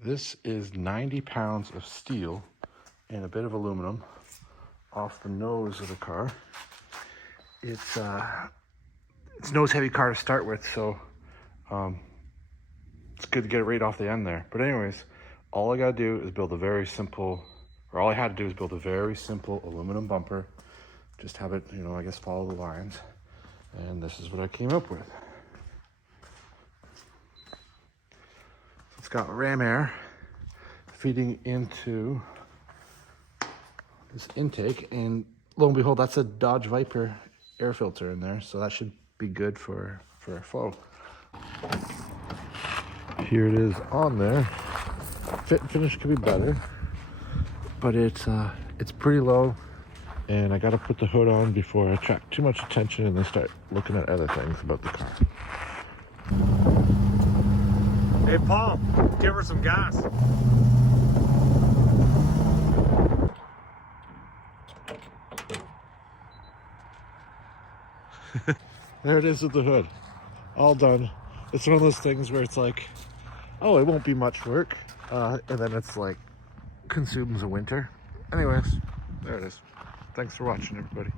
This is 90 pounds of steel and a bit of aluminum off the nose of the car. It's a nose heavy car to start with, so it's good to get it right off the end there. But anyways, all I gotta do is build a very simple, or all I had to do is build a very simple aluminum bumper. Just have it, you know, I guess follow the lines. And this is what I came up with. It's got ram air feeding into this intake, and lo and behold, that's a Dodge Viper air filter in there, so that should be good for a flow. Here it is on there. Fit and finish could be better, but it's pretty low, and I got to put the hood on before I attract too much attention and then start looking at other things about the car. Hey Paul, give her some gas. There it is with the hood, all done. It's one of those things where it's like, oh, it won't be much work, and then it's like consumes a winter. Anyways, there it is. Thanks for watching, everybody.